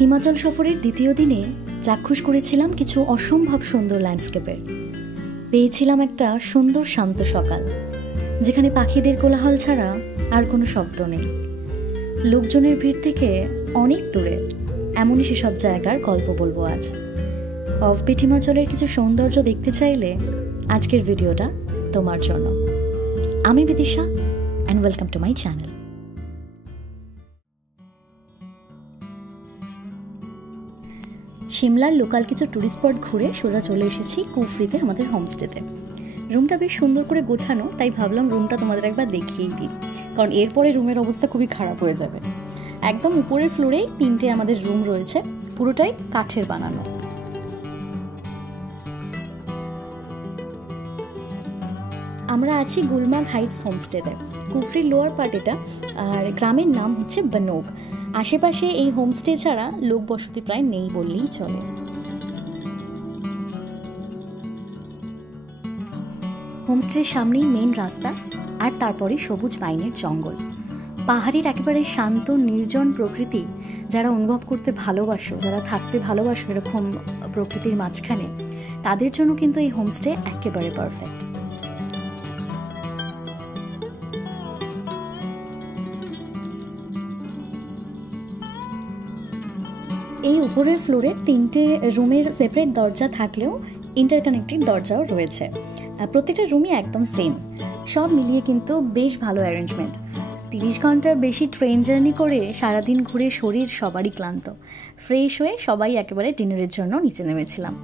হিমাচল সফরের দ্বিতীয় দিনে চাক্ষুষ করেছিলাম কিছু অসম্ভব সুন্দর ল্যান্ডস্কেপের। পেয়েছিলাম একটা সুন্দর শান্ত সকাল, যেখানে পাখিদের কোলাহল ছাড়া আর কোনো শব্দ নেই। লোকজনের ভিড় থেকে অনেক দূরে এমনই সেসব জায়গার গল্প বলবো আজ। অফবিট হিমাচলের কিছু সৌন্দর্য দেখতে চাইলে আজকের ভিডিওটা তোমার জন্য। আমি Bidisha and welcome to my channel. সিমলার লোকাল কিছু টুরিস্ট স্পট ঘুরে সোজা চলে এসেছি কুফরিতে আমাদের হোমস্টেতে। রুমটা বেশ সুন্দর করে গোছানো, তাই ভাবলাম রুমটা তোমাদের একবার দেখিয়েই দিই, কারণ এরপরে রুমের অবস্থা খুবই খারাপ হয়ে যাবে। একদম উপরের ফ্লোরেই 3টে আমাদের রুম রয়েছে, পুরোটাই কাঠের বানানো। আমরা আছি গুলমার্গ হাইটস হোমস্টেতে, কুফরির লোয়ার পার্ট এটা, আর গ্রামের নাম হচ্ছে বানোগ। আশেপাশে এই হোমস্টে ছাড়া লোক বসতি প্রায় নেই বললেই চলে। হোমস্টের সামনেই মেইন রাস্তা, আর তারপরে সবুজ পাইনের জঙ্গল। পাহাড়ের একেবারে শান্ত নির্জন প্রকৃতি যারা অনুভব করতে ভালোবাসো, যারা থাকতে ভালোবাসো এরকম প্রকৃতির মাঝখানে, তাদের জন্য কিন্তু এই হোমস্টে একেবারে পারফেক্ট। এই উপরের ফ্লোরে 3টে রুমের সেপারেট দরজা থাকলেও ইন্টারকানেক্টেড দরজাও রয়েছে। প্রত্যেকটা রুমই একদম সেম। সব মিলিয়ে কিন্তু বেশ ভালো অ্যারেঞ্জমেন্ট। 30 ঘন্টার বেশি ট্রেন জার্নি করে সারাদিন ঘুরে শরীর সবারই ক্লান্ত। ফ্রেশ হয়ে সবাই একেবারে ডিনারের জন্য নিচে নেমেছিলাম।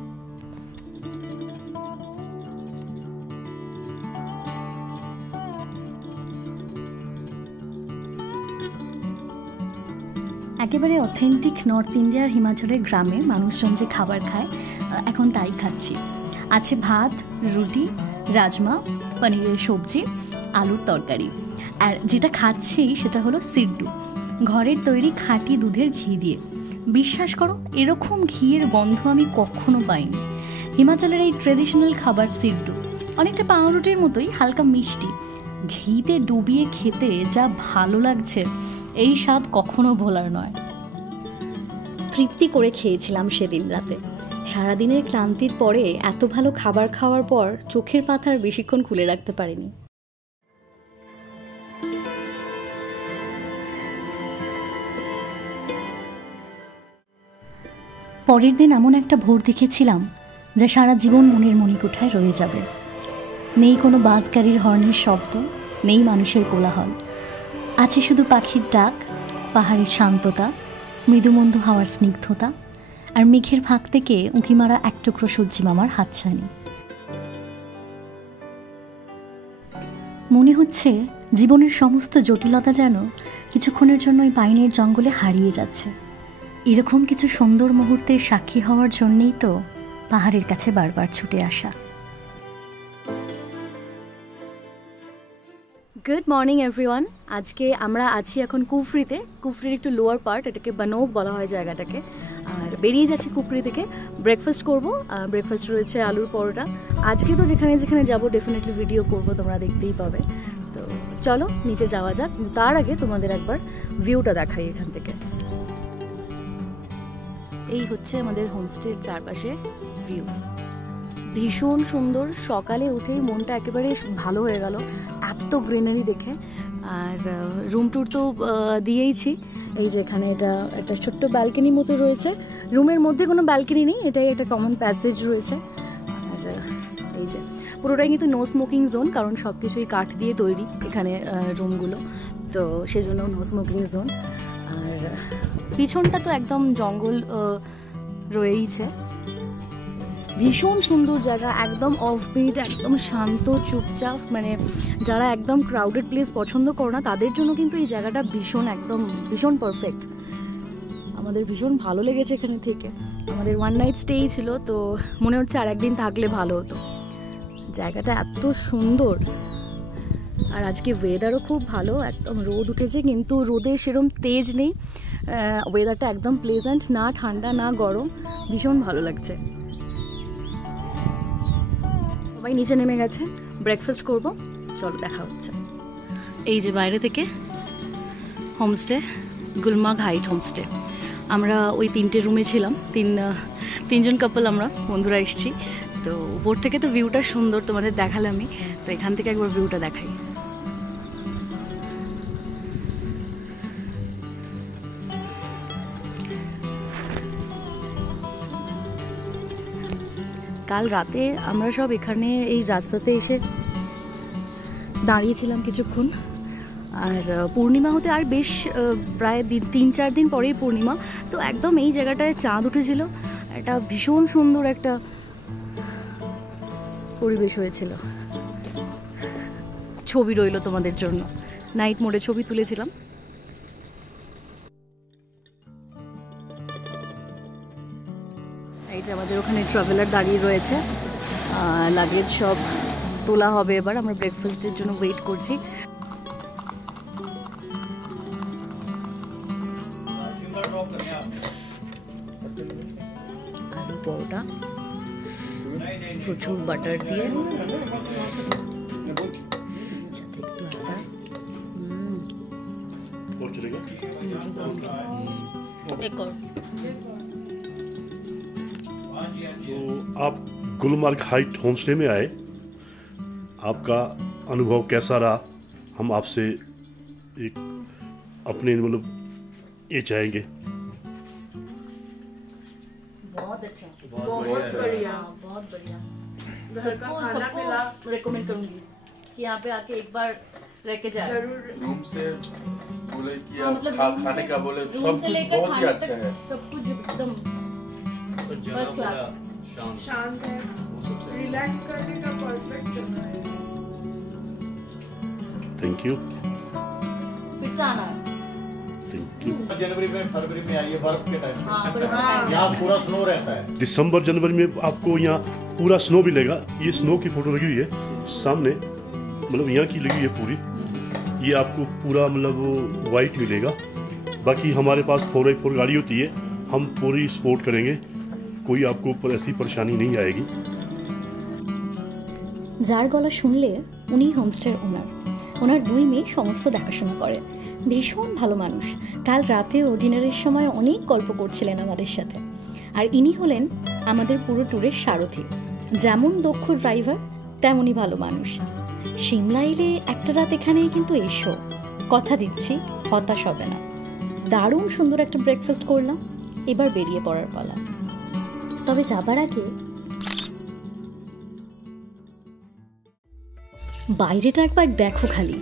একেবারে অথেন্টিক নর্থ ইন্ডিয়ার হিমাচলের গ্রামে মানুষজন যে খাবার খায়, এখন তাই খাচ্ছি। আছে ভাত, রুটি, রাজমা, পনিরের সবজি, আলুর তরকারি। আর যেটা খাচ্ছি সেটা হলো সিড্ডু, ঘরের তৈরি খাঁটি দুধের ঘি দিয়ে। বিশ্বাস করো, এরকম ঘিয়ের গন্ধ আমি কখনো পাইনি। হিমাচলের এই ট্রেডিশনাল খাবার সিড্ডু অনেকটা পাউরুটির মতোই, হালকা মিষ্টি। ঘিতে ডুবিয়ে খেতে যা ভালো লাগছে, এই স্বাদ কখনো ভোলার নয়। তৃপ্তি করে খেয়েছিলাম সেদিন রাতে। সারাদিনের ক্লান্তির পরে এত ভালো খাবার খাওয়ার পর চোখের পাতা আর বেশিক্ষণ খুলে রাখতে পারিনি। পরের দিন এমন একটা ভোর দেখেছিলাম যা সারা জীবন মনের মণিকোঠায় রয়ে যাবে। নেই কোনো বাস গাড়ির হর্নের শব্দ, নেই মানুষের কোলাহল। আছে শুধু পাখির ডাক, পাহাড়ের শান্ততা, মৃদুমন্দু হাওয়ার স্নিগ্ধতা, আর মেঘের ফাঁক থেকে উঁকি মারা এক টুকরো সূর্যি মামার হাতছানি। মনে হচ্ছে জীবনের সমস্ত জটিলতা যেন কিছুক্ষণের জন্য এই পাইনের জঙ্গলে হারিয়ে যাচ্ছে। এরকম কিছু সুন্দর মুহূর্তের সাক্ষী হওয়ার জন্যই তো পাহাড়ের কাছে বারবার ছুটে আসা। Good morning everyone. আজকে আমরা আছি এখন কুফরিতে। কুফরির একটু লোয়ার পার্ট, এটাকে বানোগ বলা হয় জায়গাটাকে। আর বেরিয়ে যাচ্ছি কুফরি থেকে, ব্রেকফাস্ট করবো। ব্রেকফাস্ট রয়েছে আলুর পরোটা। আজকে তো যেখানে যেখানে যাবো ডেফিনেটলি ভিডিও করবো, তোমরা দেখতেই পাবে। তো চলো নিচে যাওয়া যাক। তার আগে তোমাদের একবার ভিউটা দেখাই এখান থেকে। এই হচ্ছে আমাদের হোমস্টের চারপাশে ভিউ, ভীষণ সুন্দর। সকালে উঠেই মনটা একেবারে ভালো হয়ে গেল এত গ্রিনারি দেখে। আর রুম ট্যুর তো দিয়েইছি। এই যে এখানে এটা একটা ছোট্ট ব্যালকনি মতো রয়েছে। রুমের মধ্যে কোনো ব্যালকনি নেই, এটাই একটা কমন প্যাসেজ রয়েছে। আর এই যে পুরোটাই কিন্তু নো স্মোকিং জোন, কারণ সব কিছুই কাঠ দিয়ে তৈরি এখানে রুমগুলো, তো সেজন্য নো স্মোকিং জোন। আর পিছনটা তো একদম জঙ্গল রয়েইছে। ভীষণ সুন্দর জায়গা, একদম অফবিট, একদম শান্ত চুপচাপ। মানে যারা একদম ক্রাউডেড প্লেস পছন্দ করো না, তাদের জন্য কিন্তু এই জায়গাটা ভীষণ পারফেক্ট। আমাদের ভীষণ ভালো লেগেছে এখানে থেকে। আমাদের 1 নাইট স্টেই ছিল, তো মনে হচ্ছে আর একদিন থাকলে ভালো হতো। জায়গাটা এত সুন্দর। আর আজকে ওয়েদারও খুব ভালো, একদম রোদ উঠেছে, কিন্তু রোদের সেরকম তেজ নেই। ওয়েদারটা একদম প্লেজেন্ট, না ঠান্ডা না গরম, ভীষণ ভালো লাগছে। সবাই নিচে নেমে গেছে, ব্রেকফাস্ট করব, চলো দেখা হচ্ছে। এই যে বাইরে থেকে হোমস্টে, গুলমার্গ হাইট হোমস্টে। আমরা ওই 3টে রুমে ছিলাম, তিনজন কাপল আমরা বন্ধুরা এসেছি। তো উপর থেকে তো ভিউটা সুন্দর, তোমাদের দেখালামই। তো এখান থেকে একবার ভিউটা দেখাই। কাল রাতে আমরা সব এখানে এই রাস্তাতে এসে দাঁড়িয়েছিলাম কিছুক্ষণ। আর পূর্ণিমা হতে আর বেশ প্রায় 3-4 দিন পরেই পূর্ণিমা। তো একদম এই জায়গাটায় চাঁদ উঠেছিল, একটা ভীষণ সুন্দর একটা পরিবেশ হয়েছিল। ছবি রইল তোমাদের জন্য, নাইট মোডে ছবি তুলেছিলাম। এই যে আমাদের ওখানে ট্রাভেলার দাঁড়িয়ে রয়েছে, লাগেজ সব তোলা হবে এবার। আমরা ব্রেকফাস্টের জন্য ওয়েট করছি। আলু পরোটা প্রচুর বাটার দিয়ে, সাথে একটু আচার। तो आप गुलमर्ग हाइट होम स्टे में आए, आपका अनुभव कैसा रहा? हम आपसे एक अपने मतलब ये चाहेंगे। बहुत अच्छा, बहुत बढ़िया, बहुत बढ़िया। सबको रेकमेंड करूंगी कि यहाँ पे आके एक बार रह के जाए। रूम से बोले कि मतलब खाने का बोले सब कुछ बहुत ही अच्छा है, सब कुछ एकदम फर्स्ट क्लास, शांत है, रिलैक्स करने का परफेक्ट जगह है। थैंक यू, फिर से आना। Thank you. जनवरी में फरवरी में आइए, बर्फ के टाइम हाँ, यहाँ पूरा स्नो रहता है। दिसंबर जनवरी में आपको यहाँ पूरा स्नो मिलेगा। ये स्नो की फोटो लगी हुई है सामने, मतलब यहाँ की लगी हुई है पूरी। ये आपको पूरा मतलब वाइट मिलेगा। बाकी हमारे पास 4x4 गाड़ी होती है, हम पूरी सपोर्ट करेंगे, कोई आपको ऊपर ऐसी परेशानी नहीं आएगी। যার গলা শুনলে উনি হোমস্টের ওনার 2 মেয়ে সমস্ত দেখাশোনা করে, ভীষণ ভালো মানুষ। কাল রাতেও ডিনারের সময় অনেক গল্প করছিলেন আমাদের সাথে। আর ইনি হলেন আমাদের পুরো ট্যুরের সারথি, যেমন দক্ষ ড্রাইভার তেমনই ভালো মানুষ। সিমলা এলে একটা রাত এখানে কিন্তু এসো, কথা দিচ্ছি হতাশ হবে না। দারুণ সুন্দর একটা ব্রেকফাস্ট করলাম, এবার বেরিয়ে পড়ার পালা। তবে যাবার আগে বাইরেটা একবার দেখো খালি,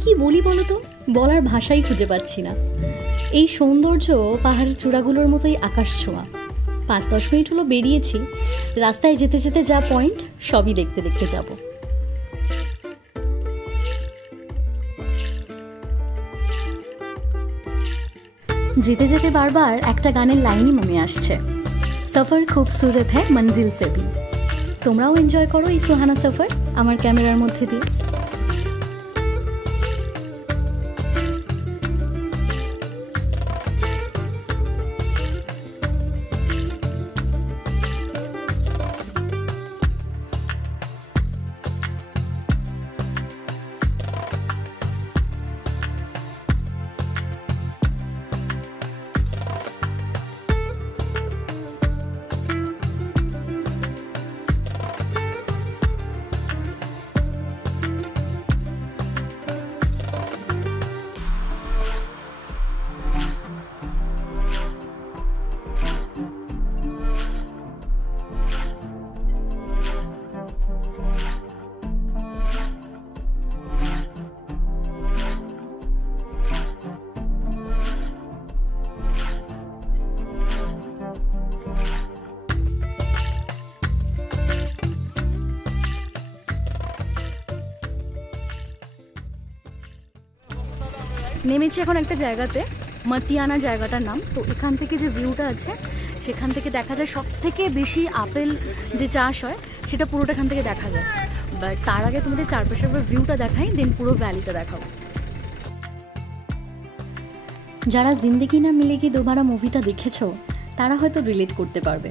কি বলি বলো তো, বলার ভাষাই খুঁজে পাচ্ছি না। এই সৌন্দর্য পাহাড়ের চূড়াগুলোর মতোই আকাশ ছোঁয়া। 5-10 মিনিট হলো বেরিয়েছি, রাস্তায় যেতে যেতে যা পয়েন্ট সবই দেখতে দেখতে যাব। যেতে যেতে বারবার একটা গানের লাইনই মনে আসছে, সফর খুবসুরত হ্যায় মঞ্জিল সে ভি। তোমরাও এনজয় করো এই সুহানা সফর আমার ক্যামেরার মধ্যে দিয়ে। নেমেছি এখন একটা জায়গাতে, মাতিয়ানা জায়গাটার নাম। তো এখান থেকে যে ভিউটা আছে সেখান থেকে দেখা যায় সব থেকে বেশি আপেল যে চাষ হয় সেটা পুরোটা এখান থেকে দেখা যায়। বাট তার আগে তোমাদের চারপাশের ভিউটা দেখাই, দেন পুরো ভ্যালিটা দেখাবো। যারা জিন্দেগি না মিলেগি দোবারা মুভিটা দেখেছো তারা হয়তো রিলেট করতে পারবে।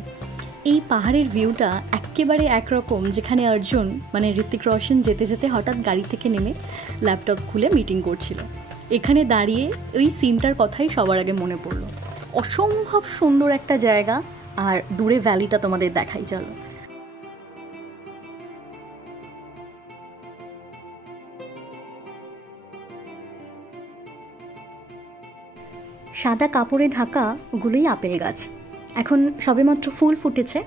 এই পাহাড়ের ভিউটা একেবারে একরকম, যেখানে অর্জুন মানে ঋত্বিক রোশন যেতে যেতে হঠাৎ গাড়ি থেকে নেমে ল্যাপটপ খুলে মিটিং করছিল। এখানে দাঁড়িয়ে ওই সিনটার কথাই সবার আগে মনে পড়লো। অসম্ভব সুন্দর একটা জায়গা, আর দূরে ভ্যালিটা তোমাদের দেখাই চলো। সাদা কাপড়ে ঢাকা ওগুলোই আপেল গাছ, এখন সবেমাত্র ফুল ফুটেছে।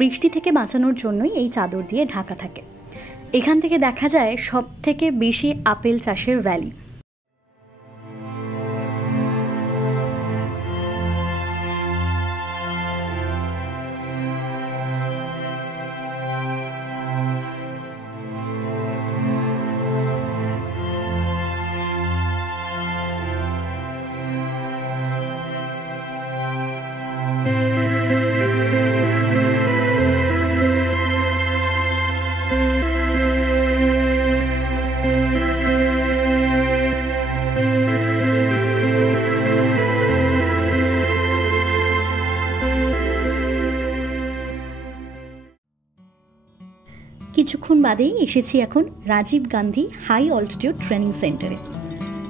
বৃষ্টি থেকে বাঁচানোর জন্যই এই চাদর দিয়ে ঢাকা থাকে। এখান থেকে দেখা যায় সব থেকে বেশি আপেল চাষের ভ্যালি। কিছুক্ষণ বাদেই এসেছি এখন Rajiv Gandhi high altitude training সেন্টারে।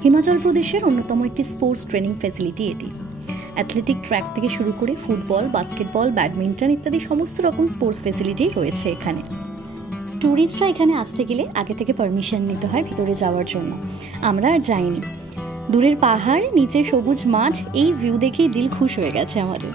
হিমাচল প্রদেশের অন্যতম একটি স্পোর্টস ট্রেনিং ফ্যাসিলিটি এটি। অ্যাথলেটিক ট্র্যাক থেকে শুরু করে ফুটবল, বাস্কেটবল, ব্যাডমিন্টন ইত্যাদি সমস্ত রকম স্পোর্টস ফ্যাসিলিটি রয়েছে এখানে। ট্যুরিস্টরা এখানে আসতে গেলে আগে থেকে পারমিশন নিতে হয় ভিতরে যাওয়ার জন্য। আমরা আর যাইনি। দূরের পাহাড়, নিচে সবুজ মাঠ, এই ভিউ দেখেই দিল খুশ হয়ে গেছে আমাদের।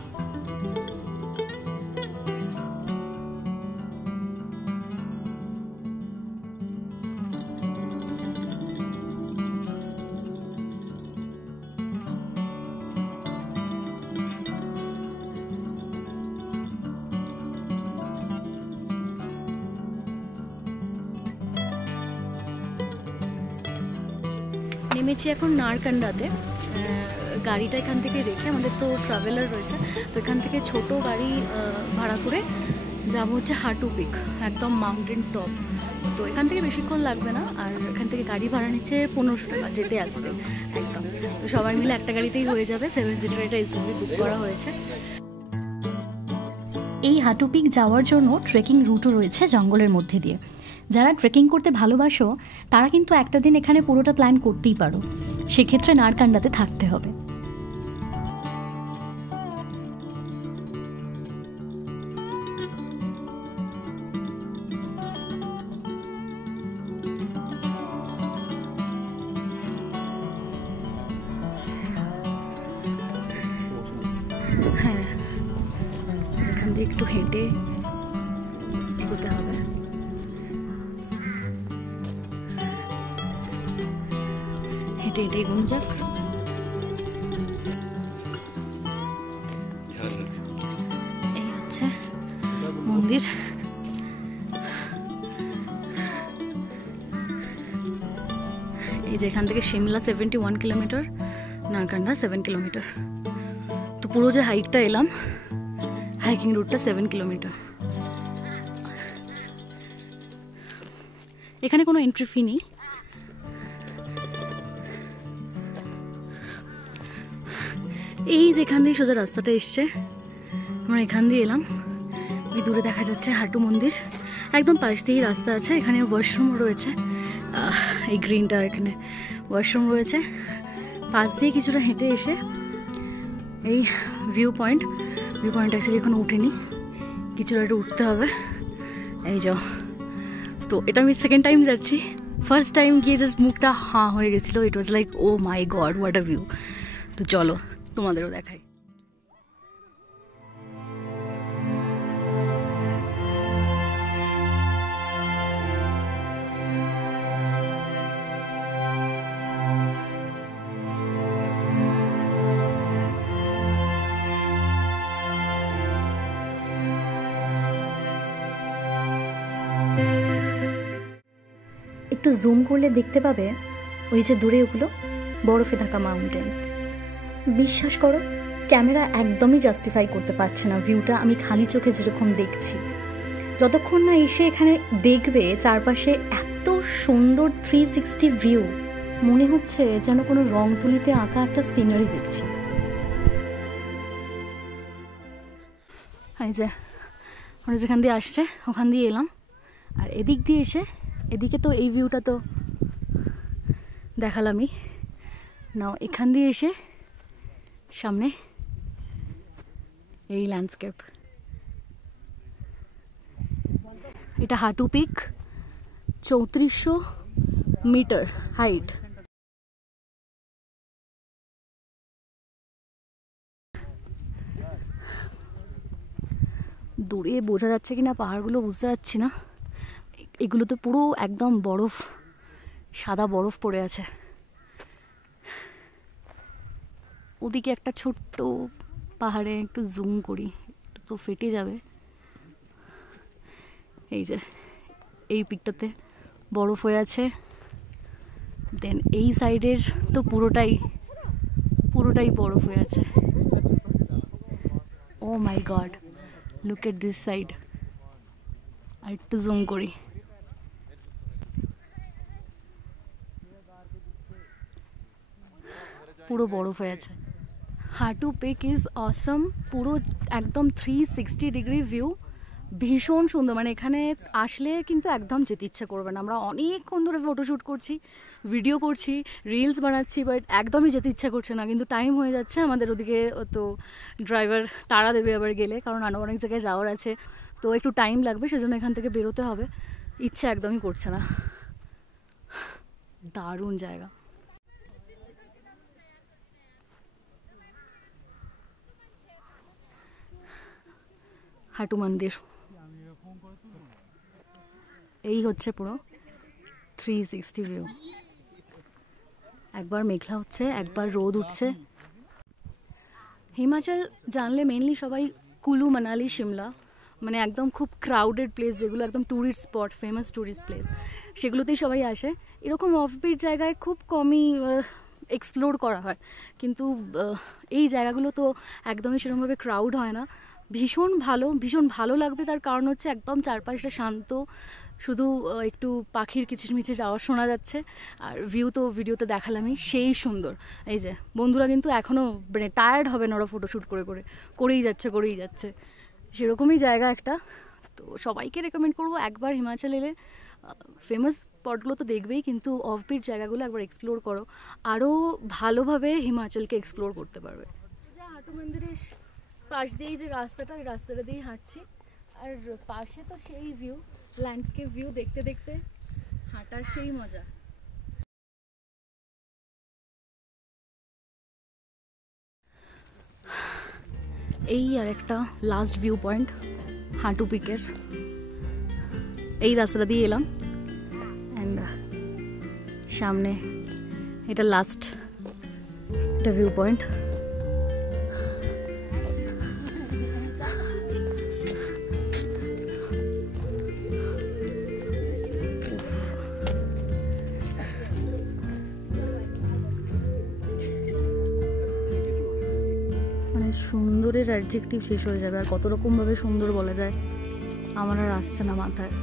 নেমেছি এখন নারকান্ডাতে। গাড়িটা এখান থেকে রেখে, আমাদের তো ট্রাভেলার রয়েছে, তো এখান থেকে ছোট গাড়ি ভাড়া করে যাবো হচ্ছে হাটু পিক, একদম মাউন্টেন টপ। তো এখান থেকে বেশিক্ষণ লাগবে না, আর এখান থেকে গাড়ি ভাড়া নিচ্ছে 1500 টাকা যেতে আসতে একদম। তো সবাই মিলে একটা গাড়িতেই হয়ে যাবে। 7 সিটার এটা এসইউভি বুক করা হয়েছে। এই হাটু পিক যাওয়ার জন্য ট্রেকিং রুটও রয়েছে জঙ্গলের মধ্যে দিয়ে। যারা ট্রেকিং করতে ভালোবাসো তারা কিন্তু একটা দিন এখানে পুরোটা প্ল্যান করতেই পারো। সেক্ষেত্রে নারকান্ডাতে থাকতে হবে। হ্যাঁ, যেখান দিয়ে একটু হেঁটে এগোতে হবে। হেঁটে হেঁটে এগোনো যাক। এই হচ্ছে মন্দির। এই যেখান থেকে শিমলা 71 কিলোমিটার, নারকান্ডা 7 কিলোমিটার। তো পুরো যে হাইকটা এলাম, হাইকিং রুটটা 7 কিলোমিটার। এখানে কোনো এন্ট্রি ফি নেই। এই যেখান দিয়ে সোজা রাস্তাটা এসছে, আমরা এখান দিয়ে এলাম। এই দূরে দেখা যাচ্ছে হাটু মন্দির, একদম পাশ দিয়েই রাস্তা আছে। এখানে ওয়াশরুম রয়েছে, এই গ্রিনটা এখানে ওয়াশরুম রয়েছে। পাশ দিয়ে কিছুটা হেঁটে এসে এই ভিউ পয়েন্ট অ্যাকচুয়ালি এখন উঠেনি, কিছুটা একটু উঠতে হবে। এই যাও। তো এটা আমি সেকেন্ড টাইম যাচ্ছি। ফার্স্ট টাইম গিয়ে জাস্ট মুখটা হাঁ হয়ে গেছিলো। It was like oh my God, what a view. তো চলো তোমাদেরও দেখাই। একটু জুম করলে দেখতে পাবে ওই যে দূরে ওগুলো বরফে ঢাকা মাউন্টেন্স। বিশ্বাস করো, ক্যামেরা একদমই জাস্টিফাই করতে পারছে না ভিউটা আমি খালি চোখে যেরকম দেখছি। যতক্ষণ না এসে এখানে দেখবে চারপাশে এত সুন্দর 360 ভিউ, মনে হচ্ছে যেন কোনো রং তুলিতে আঁকা একটা সিনারি দেখছি। এই যে ওরা যেখান দিয়ে আসছে ওখান দিয়ে এলাম, আর এদিক দিয়ে এসে এদিকে তো এই ভিউটা তো দেখালামই। নাও এখান দিয়ে এসে সামনে এই ল্যান্ডস্কেপ। এটা হাটু পিক, 3400 মিটার হাইট। দূরে বোঝা যাচ্ছে কিনা পাহাড়গুলো বুঝতে পারছি না। এগুলোতে পুরো একদম বরফ, সাদা বরফ পড়ে আছে। ওদিকে একটা ছোট্ট পাহাড়ে একটু জুম করি, তো ফেটে যাবে। এই যে এই পিকটাতে বরফ হয়ে আছে। দেন এই সাইডের তো পুরোটাই বরফ হয়ে আছে। Oh my God, look at this side. আর একটু জুম করি। পুরো বরফ হয়ে আছে। হাটু পিক ইজ অসম, পুরো একদম 360 ডিগ্রি ভিউ, ভীষণ সুন্দর। মানে এখানে আসলে কিন্তু একদম যেতে ইচ্ছা করবে না। আমরা অনেকক্ষণ ধরে ফটোশ্যুট করছি, ভিডিও করছি, রিলস বানাচ্ছি, বাট একদমই যেতে ইচ্ছা করছে না। কিন্তু টাইম হয়ে যাচ্ছে আমাদের, ওদিকে তো ড্রাইভার তাড়া দেবে আবার গেলে, কারণ আরও অনেক জায়গায় যাওয়ার আছে, তো একটু টাইম লাগবে, সেজন্য এখান থেকে বেরোতে হবে। ইচ্ছা একদমই করছে না। দারুণ জায়গা। হাটু মন্দির এই হচ্ছে পুরো 360 ভিউ। একবার মেঘলা হচ্ছে, একবার রোদ উঠছে। হিমাচল জানলে মেনলি সবাই কুলু, মানালি, শিমলা, মানে একদম খুব ক্রাউডেড প্লেস, যেগুলো একদম tourist spot, famous tourist place, সেগুলোতেই সবাই আসে। এরকম অফবিট জায়গায় খুব কমই এক্সপ্লোর করা হয়, কিন্তু এই জায়গাগুলো তো একদমই সেরকমভাবে ক্রাউড হয় না। ভীষণ ভালো লাগবে। তার কারণ হচ্ছে একদম চারপাশটা শান্ত, শুধু একটু পাখির কিচিরমিচির আওয়াজ শোনা যাচ্ছে। আর ভিউ তো ভিডিওতে দেখালামই, সেই সুন্দর। এই যে বন্ধুরা কিন্তু এখনও মানে টায়ার্ড হবে না, ওরা ফটোশ্যুট করেই যাচ্ছে। সেরকমই জায়গা একটা। তো সবাইকে রেকমেন্ড করবো একবার হিমাচল এলে ফেমাস স্পটগুলো তো দেখবেই, কিন্তু অফবিট জায়গাগুলো একবার এক্সপ্লোর করো, আরও ভালোভাবে হিমাচলকে এক্সপ্লোর করতে পারবে। হাটু মন্দিরের পাশ দিয়েই যে রাস্তাটা, ওই রাস্তাটা দিয়েই হাঁটছি। আর পাশে তো সেই ভিউ, ল্যান্ডস্কেপ ভিউ দেখতে দেখতে হাঁটার সেই মজা। এই আর একটা লাস্ট ভিউ পয়েন্ট হাটু পিকের। এই রাস্তাটা দিয়ে এলাম, অ্যান্ড সামনে এটা লাস্ট একটা ভিউ পয়েন্ট। সুন্দরের অ্যাডজেক্টিভ শেষ হয়ে যাবে, আর কত রকমভাবে সুন্দর বলা যায় আমার আর আসছে না মাথায়।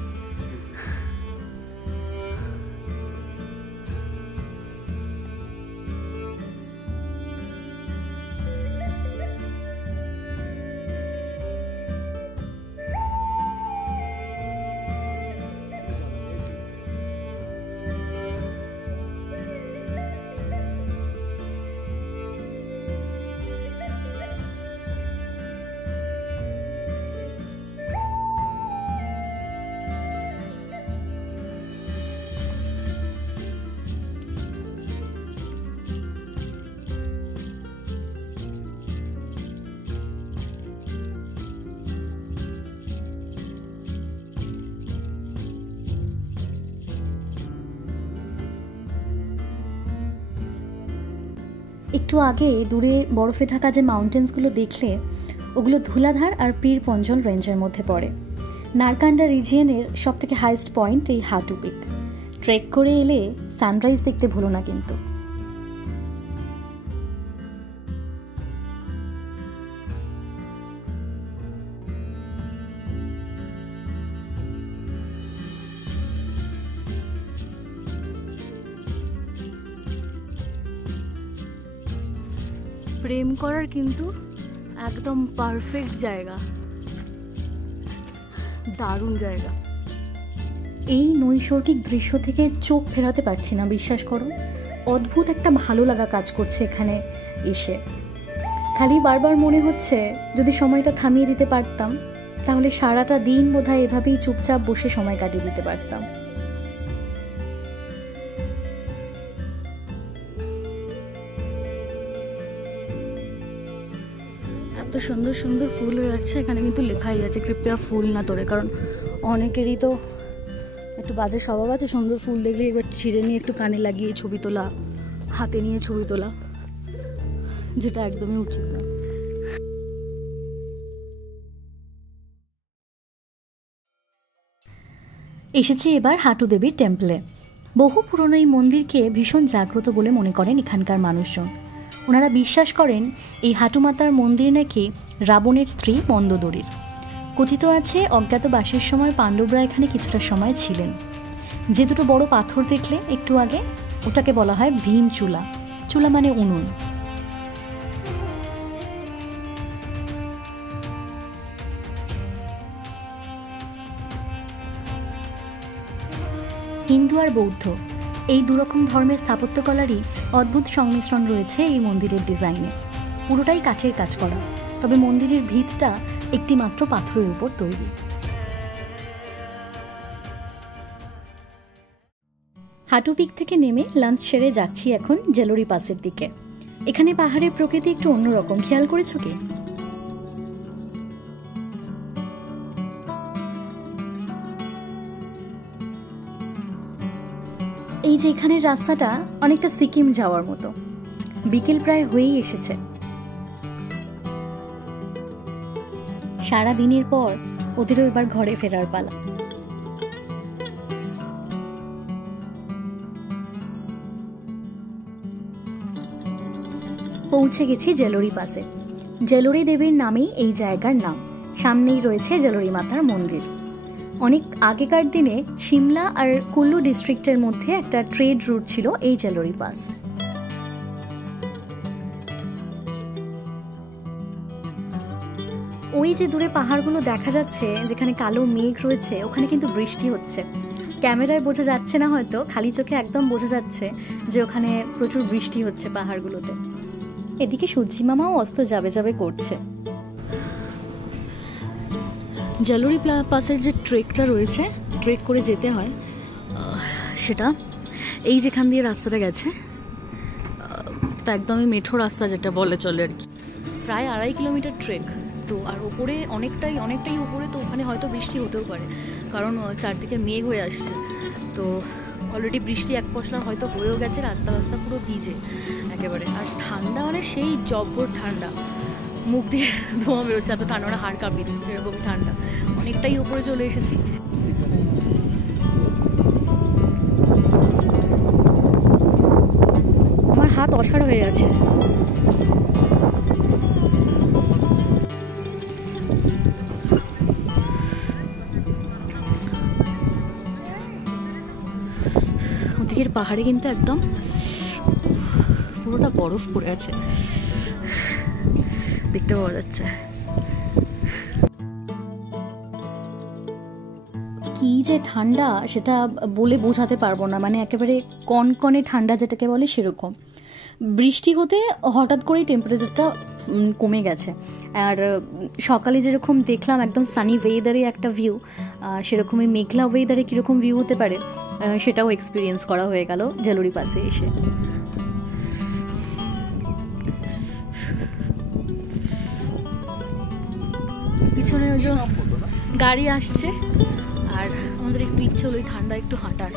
একটু আগে দূরে বরফে ঢাকা যে মাউন্টেন্সগুলো দেখলে, ওগুলো ধুলাধার আর পীর পঞ্জল রেঞ্জের মধ্যে পড়ে। নারকান্ডা রিজিয়নের সবথেকে হাইয়েস্ট পয়েন্ট এই হাটু পিক। ট্রেক করে এলে সানরাইজ দেখতে ভুলো না কিন্তু। প্রেম করার কিন্তু একদম পারফেক্ট জায়গা, দারুণ জায়গা। এই নৈসর্গিক দৃশ্য থেকে চোখ ফেরাতে পারছি না, বিশ্বাস করো। অদ্ভুত একটা ভালো লাগা কাজ করছে এখানে এসে। খালি বারবার মনে হচ্ছে যদি সময়টা থামিয়ে দিতে পারতাম তাহলে সারাটা দিন বোধহয় এভাবেই চুপচাপ বসে সময় কাটিয়ে দিতে পারতাম। এত সুন্দর সুন্দর ফুল হয়ে যাচ্ছে, এখানে কিন্তু লেখাই আছে কৃপয়া ফুল না তোড়ে, কারণ অনেকেরই তো একটু বাজে স্বভাব আছে, সুন্দর ফুল দেখলে এবার ছিঁড়ে নিয়ে একটু কানে লাগিয়ে ছবি তোলা, হাতে নিয়ে ছবি তোলা, যেটা একদমই উচিত না। এসেছি এবার হাটু দেবীর টেম্পলে। বহু পুরনো এই মন্দিরকে ভীষণ জাগ্রত বলে মনে করেন এখানকার মানুষজন। ওনারা বিশ্বাস করেন এই হাটুমাতার মন্দির নাকি রাবণের স্ত্রী মন্দোদরীর। কথিত আছে অজ্ঞাতবাসের সময় পাণ্ডবরা এখানে কিছুটা সময় ছিলেন। যে দুটো বড় পাথর দেখলে একটু আগে, ওটাকে বলা হয় ভীম চুলা। চুলা মানে উনুন। হিন্দু আর বৌদ্ধ এই দুরকম ধর্মের স্থাপত্যকলারই অদ্ভুত সংমিশ্রণ রয়েছে এই মন্দিরের ডিজাইনে। পুরোটাই কাঠের কাজ করা, তবে মন্দিরের ভিতটা একটি মাত্র পাথরের উপর তৈরি। হাটু পিক থেকে নেমে লাঞ্চ সেরে যাচ্ছি এখন জেলোরি পাসের দিকে। এখানে পাহাড়ের প্রকৃতি একটু অন্যরকম, খেয়াল করেছো কি? এই যে এখানের রাস্তাটা অনেকটা সিকিম যাওয়ার মতো। বিকেল প্রায় হয়েই এসেছে। সারা দিনের পর ওদেরও এবার ঘরে ফেরার পালা। পৌঁছে গেছি জেলোরি পাসে। জেলোরি দেবীর নামেই এই জায়গার নাম। সামনেই রয়েছে জেলোরি মাতার মন্দির। অনেক আগেকার দিনে সিমলা আর কুল্লু ডিস্ট্রিক্টের মধ্যে একটা ট্রেড রুট ছিল এই জেলোরি পাস। ওই যে দূরে পাহাড়গুলো দেখা যাচ্ছে, যেখানে কালো মেঘ রয়েছে, ওখানে কিন্তু বৃষ্টি হচ্ছে। ক্যামেরায় বোঝা যাচ্ছে না হয়তো, খালি চোখে একদম বোঝা যাচ্ছে যে ওখানে প্রচুর বৃষ্টি হচ্ছে পাহাড়গুলোতে। এদিকে সূর্যি মামাও অস্ত যাবে যাবে করছে। জেলোরি পাসের যে ট্রেকটা রয়েছে, ট্রেক করে যেতে হয়, সেটা এই যেখান দিয়ে রাস্তাটা গেছে, তা একদমই মেঠো রাস্তা যেটা বলে চলে আর কি। প্রায় 2.5 কিলোমিটার ট্রেক তো, আর ওপরে অনেকটাই উপরে, তো ওখানে হয়তো বৃষ্টি হতেও পারে, কারণ চারদিকে মেঘ হয়ে আসছে। তো অলরেডি বৃষ্টি এক পশলা হয়তো হয়েও গেছে, রাস্তা পুরো ভিজে একেবারে। আর ঠান্ডা মানে সেই জব্বর ঠান্ডা, মুখ দিয়ে ধোঁয়া বেরোচ্ছে, এত ঠান্ডা, মানে হাড় কাঁপিয়ে দিচ্ছে এরকম ঠান্ডা। অনেকটাই উপরে চলে এসেছি। আমার হাত অসাড় হয়ে আছে। ওদিকের পাহাড়ে কিন্তু একদম পুরোটা বরফ পড়ে আছে, দেখতে পাওয়া যাচ্ছে। কি যে ঠান্ডা সেটা বলে বোঝাতে পারবো না, মানে একেবারে কনকনে ঠান্ডা যেটাকে বলে সেরকম। বৃষ্টি হতে হঠাৎ করেই টেম্পারেচারটা কমে গেছে। আর সকালে যেরকম দেখলাম একদম সানি ওয়েদারে একটা ভিউ, সেরকমই মেঘলা ওয়েদারে কীরকম ভিউ হতে পারে সেটাও এক্সপিরিয়েন্স করা হয়ে গেল জেলোরি পাসে এসে। পিছনে ওই যে গাড়ি আসছে, আর আমাদের একটু ইচ্ছে হলো ঠান্ডা একটু হাঁটার।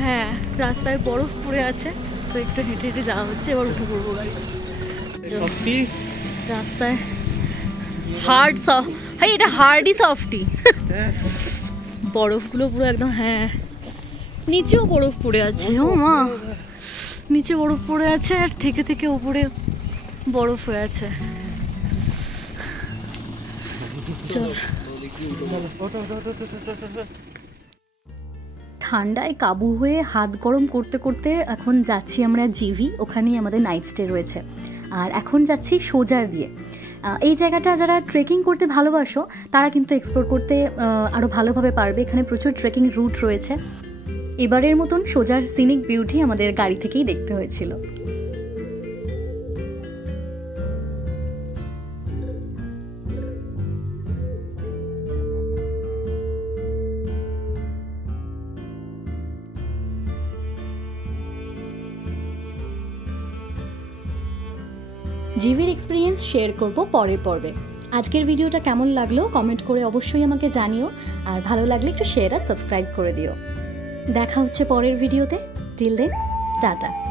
হ্যাঁ, রাস্তায় বরফ পড়ে আছে, তো একটু হেঁটে হেঁটে যাওয়া হচ্ছে। এবার উঠে পড়বো গাড়ি। রাস্তায় হার্ড হ্যাঁ, এটা হার্ডই সফটি। বরফগুলো পুরো একদম, হ্যাঁ নিচেও বরফ পড়ে আছে। ও মা, নিচে বরফ পড়ে আছে আর থেকে থেকে উপরে বরফ হয়ে আছে। চল, ঠান্ডায় কাবু হয়ে হাত গরম করতে করতে এখন যাচ্ছি আমরা জিভি, ওখানেই আমাদের নাইট স্টে রয়েছে। আর এখন যাচ্ছি সোজার দিয়ে। এই জায়গাটা যারা ট্রেকিং করতে ভালোবাসো তারা কিন্তু এক্সপ্লোর করতে আরও ভালোভাবে পারবে। এখানে প্রচুর ট্রেকিং রুট রয়েছে। এবারের মতন সোজার সিনিক বিউটি আমাদের গাড়ি থেকেই দেখতে হয়েছিল। জিভির এক্সপিরিয়েন্স শেয়ার করব পরের পর্বে। আজকের ভিডিওটা কেমন লাগলো কমেন্ট করে অবশ্যই আমাকে জানিও, আর ভালো লাগলে একটু শেয়ার আর সাবস্ক্রাইব করে দিও। দেখা হচ্ছে পরের ভিডিওতে। Till then, tata.